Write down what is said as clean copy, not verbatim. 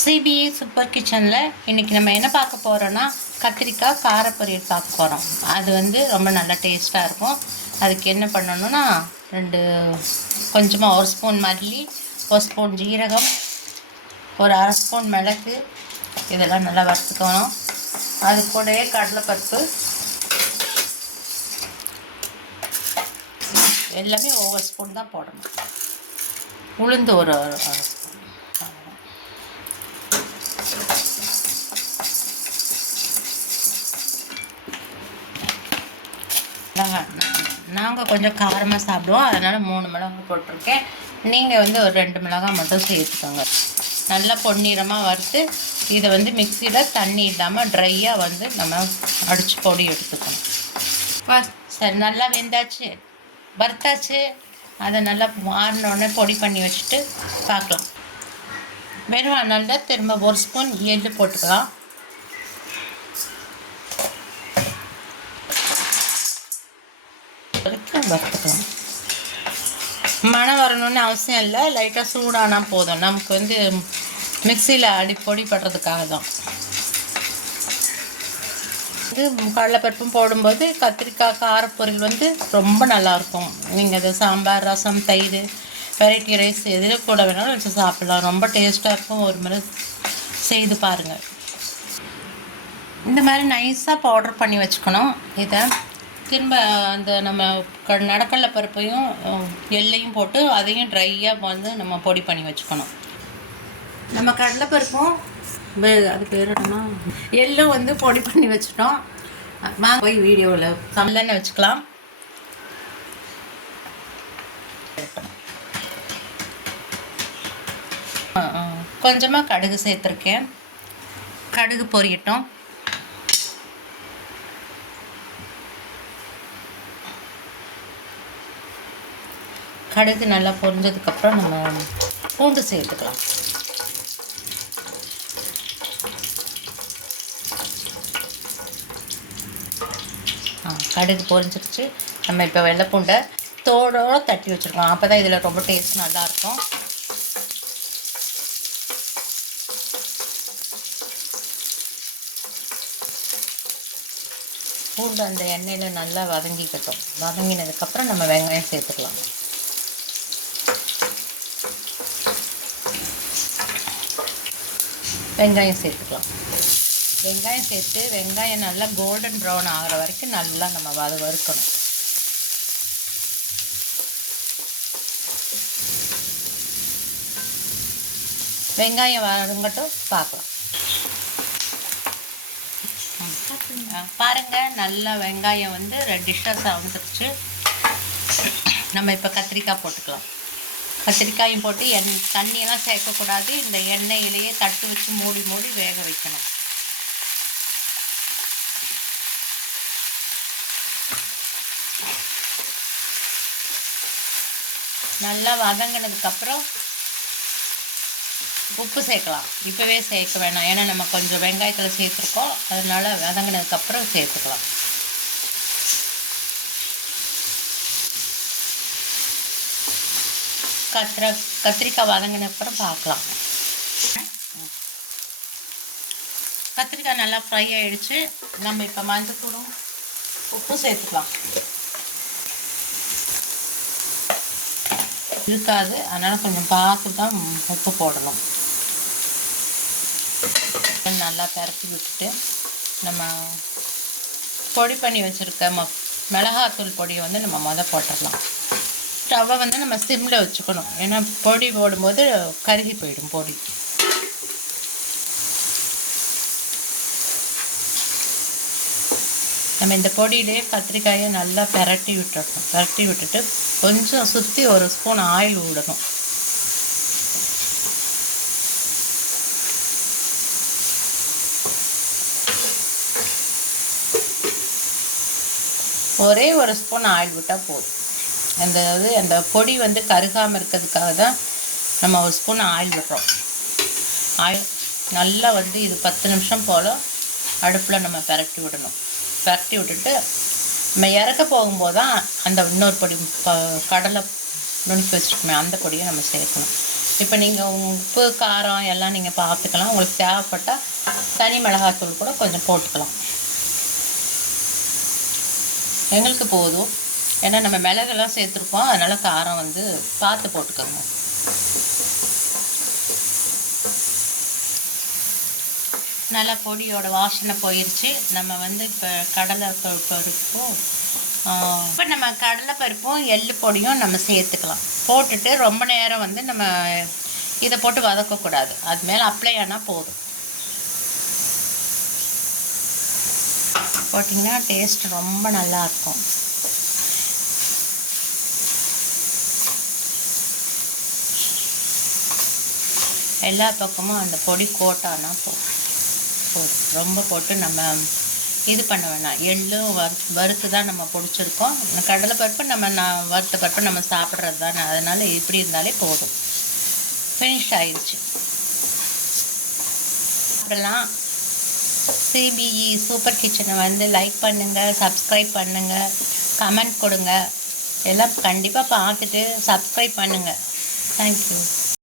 CBE super கிச்சனில் இன்றைக்கி நம்ம என்ன பார்க்க போகிறோன்னா கத்திரிக்காய் காரப்பொரியல் பார்க்க போகிறோம். அது ரொம்ப நல்லா டேஸ்ட்டாக இருக்கும். அதுக்கு என்ன பண்ணணுன்னா கொஞ்சமாக ஒரு ஸ்பூன் மல்லி, ஒரு ஸ்பூன் ஜீரகம், ஒரு அரை ஸ்பூன் மிளகு இதெல்லாம் நல்லா வறுத்துக்கணும். அது கூடவே கடலைப்பருப்பு எல்லாமே ஒவ்வொரு ஸ்பூன் தான் போடணும். உளுந்து ஒரு அரை ஸ்பூன். நாங்கள் கொஞ்சம் காரமாக சாப்பிடுவோம், அதனால் 3 மிளகாய் போட்டிருக்கேன். நீங்கள் ஒரு 2 மிளகாய் மட்டும் சேர்த்துக்கோங்க. நல்லா பொன்னிறமாக வறுத்து இதை மிக்சியில் தண்ணி இல்லாமல் ட்ரையாக நம்ம அடித்து பொடி எடுத்துக்கணும். சரி, நல்லா வெந்தாச்சு, வறுத்தாச்சு. அதை நல்லா மாறினோடனே பொடி பண்ணி வச்சுட்டு பார்க்கலாம். வெறும் நல்லா திரும்ப ஒரு ஸ்பூன் எள்ளு போட்டுக்கலாம். வறுத்துக்கலாம். மணம் வரணும்னு அவசியம் இல்லை, லைட்டாக சூடானால் போதும். நமக்கு மிக்சியில் பொடி பண்ணுறதுக்காக தான். கடலைப்பருப்பும் போடும்போது கத்திரிக்காய் காரப்பொரியல் ரொம்ப நல்லாயிருக்கும். நீங்கள் அது சாம்பார், ரசம், தயிர், வெரைட்டி ரைஸ் எதில் கூட வேணாலும் வச்சு சாப்பிட்லாம். ரொம்ப டேஸ்ட்டாக இருக்கும். ஒரு முறை செய்து பாருங்கள். இந்த மாதிரி நைஸாக பவுடர் பண்ணி வச்சுக்கணும். இதை திரும்ப அந்த நம்ம நடக்கடலை பருப்பையும் எள்ளையும் போட்டு அதையும் ட்ரையாக நம்ம பொடி பண்ணி வச்சுக்கணும். நம்ம கடலைப்பருப்பும் அது பேர் என்னன்னா எள்ளும் பொடி பண்ணி வச்சுட்டோம். வாங்க போய் வீடியோவில் நல்லெண்ணெய் வச்சுக்கலாம். கொஞ்சமாக கடுகு சேர்த்துருக்கேன். கடுகு பொரியட்டும். கடுகு நல்லா பொரிஞ்சதுக்கப்புறம் நம்ம பூண்டு சேர்த்துக்கலாம். கடுகு பொரிஞ்சிருச்சு. நம்ம இப்போ வெள்ளைப்பூண்டை தோடோடு தட்டி வச்சுருக்கோம். அப்போ தான் இதில் ரொம்ப டேஸ்ட் நல்லாயிருக்கும். பூண்டு அந்த எண்ணெயில் நல்லா வதங்கிக்கட்டும். வதங்கினதுக்கப்புறம் நம்ம வெங்காயம் சேர்த்துக்கலாம். வெங்காயம் சேர்த்துக்கலாம். வெங்காயம் சேர்த்து வெங்காயம் நல்லா கோல்டன் ப்ரௌன் ஆகிற வரைக்கும் நல்லா நம்ம வறுக்கணும். வெங்காயம் வதங்கட்டும், பார்க்கலாம். பாருங்கள், நல்லா வெங்காயம் ரெட்டிஷாக வந்துருச்சு. நம்ம இப்போ கத்திரிக்காய் போட்டுக்கலாம். கத்திரிக்காயும் போட்டு தண்ணியெல்லாம் சேர்க்கக்கூடாது. இந்த எண்ணெயிலேயே தட்டு வச்சு மூடி வேக வைக்கணும். நல்லா வதங்கினதுக்கப்புறம் உப்பு சேர்க்கலாம். இப்போவே சேர்க்க வேணாம், ஏன்னா நம்ம கொஞ்சம் வெங்காயத்தில் சேர்த்துருக்கோம். அதனால வதங்கினதுக்கப்புறம் சேர்த்துக்கலாம். கத்திரிக்காய் வதங்கினப்புறம் பார்க்கலாம். கத்திரிக்காய் நல்லா ஃப்ரை ஆகிடுச்சு. நம்ம இப்போ மஞ்சத்தூளும் உப்பும் சேர்த்துக்கலாம். இருக்காது, அதனால் கொஞ்சம் பார்த்து தான் உப்பு போடணும். நல்லா பரட்டி விட்டுட்டு நம்ம பொடி பண்ணி வச்சுருக்க மிளகாத்தூள் பொடியை நம்ம போட்டுடலாம். ஸ்டவ்வை நம்ம சிம்மில் வச்சுக்கணும், ஏன்னா பொடி போடும்போது கருகி போயிடும் பொடி. நம்ம இந்த பொடியிலே கத்திரிக்காயை நல்லா பரட்டி விட்டுட்டு கொஞ்சம் சுற்றி ஒரு ஸ்பூன் ஆயில் விடணும். ஒரே ஒரு ஸ்பூன் ஆயில் விட்டால் போதும். அந்த பொடி கருகாமல் இருக்கிறதுக்காக தான் நம்ம ஒரு ஸ்பூன் ஆயில் விடுறோம். ஆயில் நல்லா இது 10 நிமிஷம் போல் அடுப்பில் நம்ம பரட்டி விடணும். பரட்டி விட்டுட்டு நம்ம இறக்க போகும்போது தான் அந்த இன்னொரு பொடி கடலை நுணுக்கி வச்சுருக்கோமே அந்த பொடியை நம்ம சேர்க்கணும். இப்போ நீங்கள் உப்பு காரம் எல்லாம் நீங்கள் பார்த்துக்கலாம். உங்களுக்கு தேவைப்பட்டால் தனி மிளகாத்தூள் கூட கொஞ்சம் போட்டுக்கலாம். எங்களுக்கு போதும், ஏன்னா நம்ம மிளகெல்லாம் சேர்த்துருக்கோம், அதனால் காரம் வந்து பார்த்து போட்டுக்கோங்க. நல்லா பொடியோட வாசனை போயிடுச்சு. நம்ம வந்து இப்போ கடலை பருப்பும் இப்போ நம்ம கடலைப்பருப்பும் எள்ளு பொடியும் நம்ம சேர்த்துக்கலாம். போட்டுட்டு ரொம்ப நேரம் வந்து நம்ம இதை போட்டு வதக்கக்கூடாது. அது மேலே அப்ளை ஆனால் போதும். போட்டிங்கன்னா டேஸ்ட் ரொம்ப நல்லாயிருக்கும். எல்லா பக்கமும் அந்த பொடி கோட்டானா போதும். ரொம்ப போட்டு நம்ம இது பண்ண வேணாம். எள்ளும் வறுத்து தான் நம்ம பிடிச்சிருக்கோம். கடலைப்பருப்பு நான் வறுத்த பருப்பு நம்ம சாப்பிட்றது தானே, அதனால் இப்படி இருந்தாலே போதும். ஃபினிஷ் ஆயிடுச்சு. அப்படிலாம் சிபிஇ சூப்பர் கிச்சனை வந்து லைக் பண்ணுங்கள், சப்ஸ்கிரைப் பண்ணுங்கள், கமெண்ட் கொடுங்க. எல்லாம் கண்டிப்பாக பார்த்துட்டு சப்ஸ்கிரைப் பண்ணுங்கள். தேங்க்யூ.